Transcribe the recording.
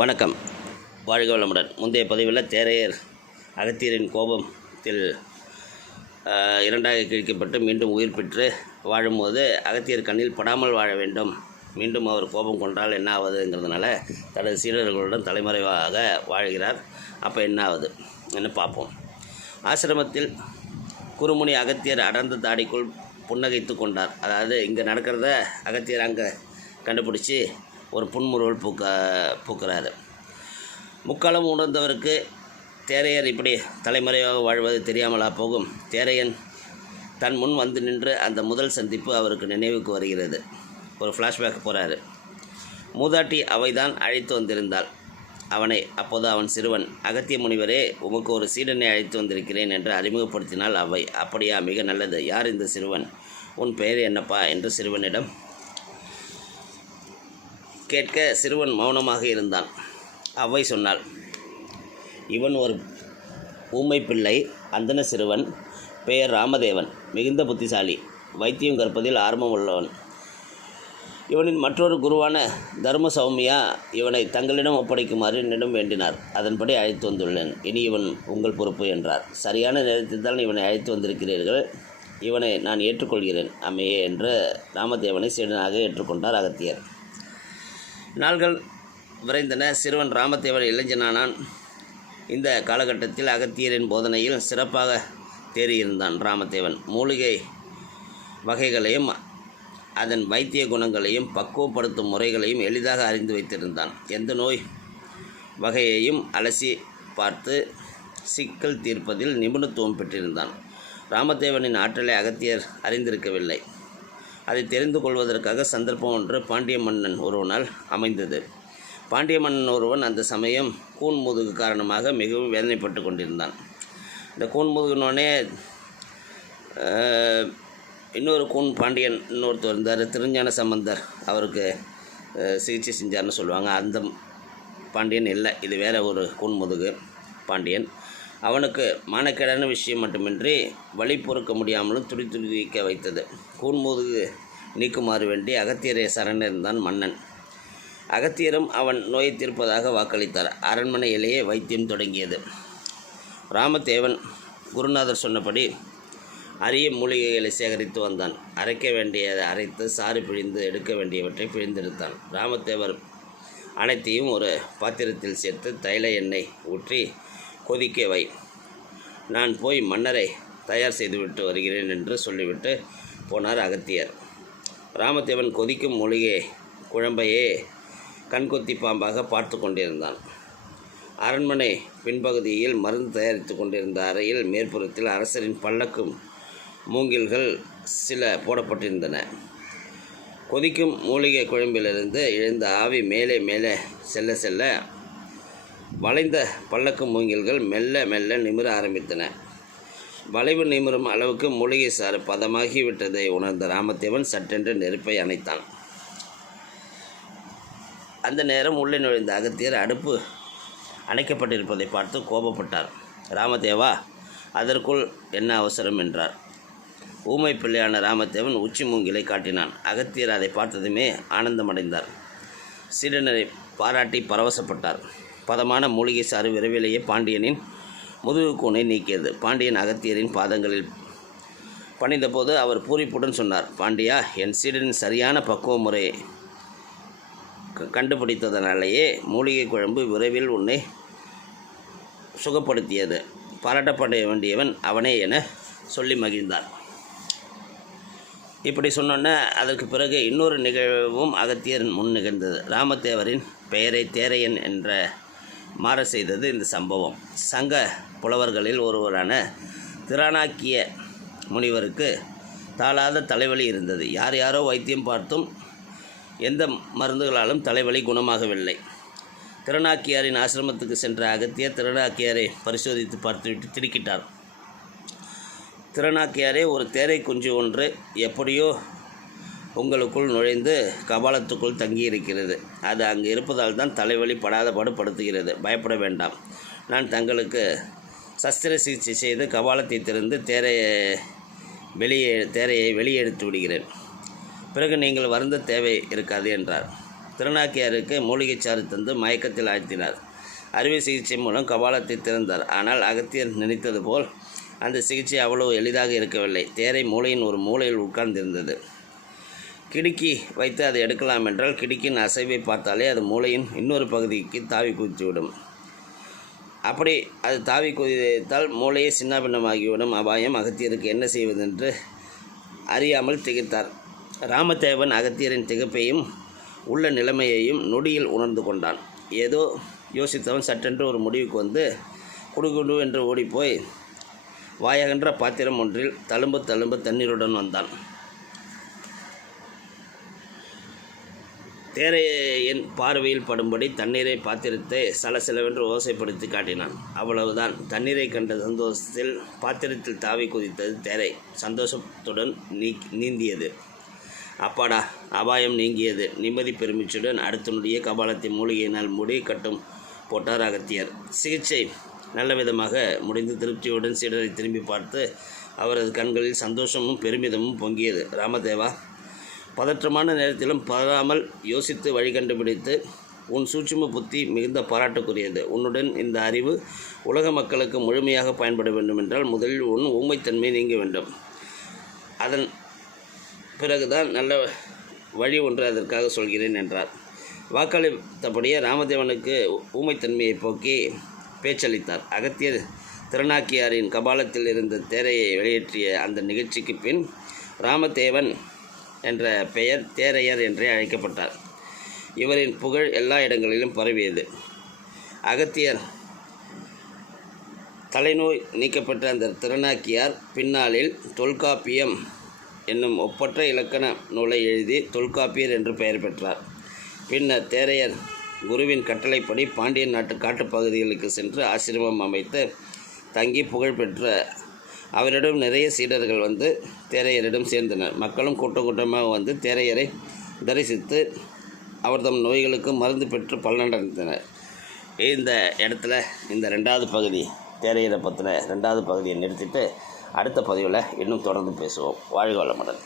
வணக்கம். வாழ்க வளமுடன். முந்தைய பதிவில் தேரையர் அகத்தியரின் கோபத்தில் இரண்டாக கிழிக்கப்பட்டு மீண்டும் உயிர் பெற்று வாழும்போது அகத்தியர் கண்ணில் படாமல் வாழ வேண்டும். மீண்டும் அவர் கோபம் கொண்டால் என்ன ஆகுதுங்கிறதுனால தனது சீடர்களுடன் தலைமறைவாக வாழ்கிறார். அப்போ என்ன ஆகுது என்று பார்ப்போம். ஆசிரமத்தில் குருமுனி அகத்தியர் அடர்ந்த தாடிக்குள் புன்னகைத்து கொண்டார். அதாவது இங்கே நடக்கிறத அகத்தியர் அங்கே கண்டுபிடிச்சி ஒரு புன்முறுவல் பூக்க பூக்கிறாரு. முக்காலம் உணர்ந்தவருக்கு தேரையர் இப்படி தலைமுறையாக வாழ்வது தெரியாமலா போகும். தேரையன் தன் முன் வந்து நின்று அந்த முதல் சந்திப்பு அவருக்கு நினைவுக்கு வருகிறது. ஒரு ஃப்ளாஷ்பேக் போகிறாரு மூதாட்டி அவைதான் அழைத்து வந்திருந்தாள். அவனை அப்போது அவன் சிறுவன் அகத்திய முனிவரே உமக்கு ஒரு சீடனை அழைத்து வந்திருக்கிறேன் என்று அறிமுகப்படுத்தினாள் அவை அப்படியா மிக நல்லது. யார் இந்த சிறுவன்? உன் பெயர் என்னப்பா? என்று சிறுவனிடம் கேட்க சிறுவன் மௌனமாக இருந்தான். அவ்வை சொன்னாள் இவன் ஒரு ஊமை பிள்ளை அந்தன சிறுவன். பெயர் ராமதேவன். மிகுந்த புத்திசாலி. வைத்தியம் கற்பதில் ஆர்வம் உள்ளவன். இவனின் மற்றொரு குருவான தர்ம சௌமியா இவனை தங்களிடம் ஒப்படைக்குமாறு என்னிடம் வேண்டினார். அதன்படி அழைத்து வந்துள்ளேன். இனி இவன் உங்கள் பொறுப்பு என்றார். சரியான நேரத்தில் தான் இவனை அழைத்து வந்திருக்கிறீர்கள். இவனை நான் ஏற்றுக்கொள்கிறேன். அம்மையே என்று ராமதேவனை சீடனாக ஏற்றுக்கொண்டார் அகத்தியர். நாள்கள் விரைந்தன. சிறுவன் ராமதேவன் இளைஞனானான். இந்த காலகட்டத்தில் அகத்தியரின் போதனையில் சிறப்பாக தேறியிருந்தான் ராமதேவன் மூலிகை வகைகளையும் அதன் வைத்திய குணங்களையும் பக்குவப்படுத்தும் முறைகளையும் எளிதாக அறிந்து வைத்திருந்தான். எந்த நோய் வகையையும் அலசி பார்த்து சிக்கல் தீர்ப்பதில் நிபுணத்துவம் பெற்றிருந்தான். ராமதேவனின் ஆற்றலை அகத்தியர் அறிந்திருக்கவில்லை. அதை தெரிந்து கொள்வதற்காக சந்தர்ப்பம் ஒன்று பாண்டிய மன்னன் ஒருவனால் அமைந்தது. பாண்டிய மன்னன் ஒருவன் அந்த சமயம் கூன் முதுகு காரணமாக மிகவும் வேதனைப்பட்டு கொண்டிருந்தான். இந்த கூன் முதுகுனோடனே இன்னொரு கூன் பாண்டியன் இன்னொருத்தர் இருந்தார் திருஞான சம்பந்தர். அவருக்கு சிகிச்சை செஞ்சார்னு சொல்லுவாங்க. அந்த பாண்டியன் இல்லை இது வேற ஒரு கூன் முதுகு பாண்டியன். அவனுக்கு மானக்கேடான விஷயம் மட்டுமின்றி வழி பொறுக்க முடியாமலும் துடி துடிக்க வைத்தது. கூன்முதுகு நீக்குமாறு வேண்டி அகத்தியரை சரணடைந்தான் மன்னன். அகத்தியரும் அவன் நோயை தீர்ப்பதாக வாக்களித்தார். அரண்மனையிலேயே வைத்தியம் தொடங்கியது. ராமதேவன் குருநாதர் சொன்னபடி அரிய மூலிகைகளை சேகரித்து வந்தான். அரைக்க வேண்டியதை அரைத்து சாறு பிழிந்து எடுக்க வேண்டியவற்றை பிழிந்தெடுத்தான். ராமதேவர் அனைத்தையும் ஒரு பாத்திரத்தில் சேர்த்து தைல எண்ணெய் ஊற்றி கொதிக்க வை. நான் போய் மன்னரை தயார் செய்துவிட்டு வருகிறேன் என்று சொல்லிவிட்டு போனார் அகத்தியர். ராமதேவன் கொதிக்கும் மூலிகை குழம்பையே கண்கொத்தி பாம்பாக பார்த்து கொண்டிருந்தான். அரண்மனை பின்பகுதியில் மருந்து தயாரித்து கொண்டிருந்த அறையில் மேற்புறத்தில் அரசரின் பல்லக்கும் மூங்கில்கள் சில போடப்பட்டிருந்தன. கொதிக்கும் மூலிகை குழம்பிலிருந்து எழுந்த ஆவி மேலே மேலே செல்ல செல்ல வளைந்த பல்லக்கு மூங்கில்கள் மெல்ல மெல்ல நிமிர ஆரம்பித்தன. வளைவு நிமிரும் அளவுக்கு மூலிகை சாறு பதமாகி விட்டதை உணர்ந்த ராமதேவன் சட்டென்று நெருப்பை அணைத்தான். அந்த நேரம் உள்ளே நுழைந்த அகத்தியர் அடுப்பு அணைக்கப்பட்டிருப்பதை பார்த்து கோபப்பட்டார். ராமதேவா அதற்குள் என்ன அவசரம் என்றார். ஊமை பிள்ளையான ராமதேவன் உச்சி மூங்கிலை காட்டினான். அகத்தியர் அதை பார்த்ததுமே ஆனந்தமடைந்தார். சீடனரை பாராட்டி பரவசப்பட்டார். பதமான மூலிகை சாறு விரைவிலேயே பாண்டியனின் முதுகு கூனை நீக்கியது. பாண்டியன் அகத்தியரின் பாதங்களில் பணிந்தபோது அவர் பூரிப்புடன் சொன்னார் பாண்டியா என் சீடனின் சரியான பக்குவ முறையை க- கண்டுபிடித்ததனாலேயே மூலிகை குழம்பு விரைவில் உன்னை சுகப்படுத்தியது. பாராட்டப்பட வேண்டியவன் அவனே என சொல்லி மகிழ்ந்தார். இப்படி சொன்னோன்னே அதற்கு பிறகு இன்னொரு நிகழ்வும் அகத்தியர் முன் நிகழ்ந்தது. ராமதேவரின் பெயரை தேரையன் என்ற மாற செய்தது இந்த சம்பவம். சங்க புலவர்களில் ஒருவரான திராணாக்கிய முனிவருக்கு தாளாத தலைவலி இருந்தது. யார் யாரோ வைத்தியம் பார்த்தும் எந்த மருந்துகளாலும் தலைவலி குணமாகவில்லை. திருநாக்கியாரின் ஆசிரமத்துக்கு சென்ற அகத்தியர் திருநாக்கியாரை பரிசோதித்து பார்த்துவிட்டு திடுக்கிட்டார். திருநாக்கியாரே ஒரு தேரை குஞ்சு ஒன்று எப்படியோ உங்களுக்குள் நுழைந்து கபாலத்துக்குள் தங்கியிருக்கிறது. அது அங்கு இருப்பதால் தான் தலைவலி படாத படுத்துகிறது. பயப்பட வேண்டாம். நான் தங்களுக்கு சஸ்திர சிகிச்சை செய்து கபாலத்தை திறந்து தேரையை வெளியே தேரையை வெளியே எடுத்து விடுகிறேன். பிறகு நீங்கள் வருந்த தேவை இருக்காது என்றார். திருநாக்கியாருக்கு மூலிகை சாறு தந்து மயக்கத்தில் ஆழ்த்தினார். அறுவை சிகிச்சை மூலம் கபாலத்தை திறந்தார். ஆனால் அகத்தியர் நினைத்தது போல் அந்த சிகிச்சை அவ்வளவு எளிதாக இருக்கவில்லை. தேரை மூளையின் ஒரு மூலையில் உட்கார்ந்திருந்தது. கிடுக்கி வைத்து அதை எடுக்கலாம் என்றால் கிடுக்கின் அசைவை பார்த்தாலே அது மூளையின் இன்னொரு பகுதிக்கு தாவி குதித்துவிடும். அப்படி அது தாவி குதித்தால் மூளையே சின்னாபின்னமாகிவிடும். அபாயம் அகத்தியருக்கு என்ன செய்வதென்று அறியாமல் திகைத்தார். ராமதேவன் அகத்தியரின் திகைப்பையும் உள்ள நிலைமையையும் நொடியில் உணர்ந்து கொண்டான். ஏதோ யோசித்தவன் சட்டென்று ஒரு முடிவுக்கு வந்து குடுகுடு என்று ஓடிப்போய் வாயகன்ற பாத்திரம் ஒன்றில் தழும்பு தழும்பு தண்ணீருடன் வந்தான். தேரையின் பார்வையில் படும்படி தண்ணீரை பாத்திரத்தை சலசலவென்று ஓசைப்படுத்தி காட்டினான். அவ்வளவுதான். தண்ணீரை கண்ட சந்தோஷத்தில் பாத்திரத்தில் தாவி குதித்தது தேரை. சந்தோஷத்துடன் நீ நீந்தியது. அப்பாடா அபாயம் நீங்கியது. நிம்மதி பெருமிச்சுடன் அடுத்தனுடைய கபாலத்தை மூலிகையினால் முடி கட்டும் போட்டார் அகத்தியர். சிகிச்சை நல்ல விதமாக முடிந்து திருப்தியுடன் சீடரை திரும்பி பார்த்து அவரது கண்களில் சந்தோஷமும் பெருமிதமும் பொங்கியது. ராமதேவா பதற்றமான நேரத்திலும் பதறாமல் யோசித்து வழி கண்டுபிடித்து உன் சூட்சும புத்தி மிகுந்த பாராட்டுக்குரியது. உன்னுடன் இந்த அறிவு உலக மக்களுக்கு முழுமையாக பயன்பட வேண்டுமென்றால் முதலில் உன் ஊமைத்தன்மை நீங்க வேண்டும். அதன் பிறகுதான் நல்ல வழி ஒன்று அதற்காக சொல்கிறேன் என்றார். வாக்களித்தபடியே ராமதேவனுக்கு ஊமைத்தன்மையை போக்கி பேச்சளித்தார். அகத்தியர் திருநாக்கியாரின் கபாலத்தில் இருந்த தேரையை வெளியேற்றிய அந்த நிகழ்ச்சிக்கு பின் ராமதேவன் என்ற பெயர் தேரையர் என்றே அழைக்கப்பட்டார். இவரின் புகழ் எல்லா இடங்களிலும் பரவியது. அகத்தியர் தலைநோய் நீக்கப்பட்ட அந்த திருநாக்கியார் பின்னாளில் தொல்காப்பியம் என்னும் ஒப்பற்ற இலக்கண நூலை எழுதி தொல்காப்பியர் என்று பெயர் பெற்றார். பின்னர் தேரையர் குருவின் கட்டளைப்படி பாண்டியன் நாட்டு காட்டுப்பகுதிகளுக்கு சென்று ஆசிரமம் அமைத்து தங்கி புகழ்பெற்ற அவரிடம் நிறைய சீடர்கள் வந்து தேரையரிடம் சேர்ந்தனர். மக்களும் கூட்டம் கூட்டமாக வந்து தேரையரை தரிசித்து அவர் தம் நோய்களுக்கு மருந்து பெற்று பலனடைந்தனர். இந்த இடத்துல இந்த ரெண்டாவது பகுதி தேரையரை பற்றின ரெண்டாவது பகுதியை நிறுத்திட்டு அடுத்த பதிவில் இன்னும் தொடர்ந்து பேசுவோம். வாழ்க வளமுடன்.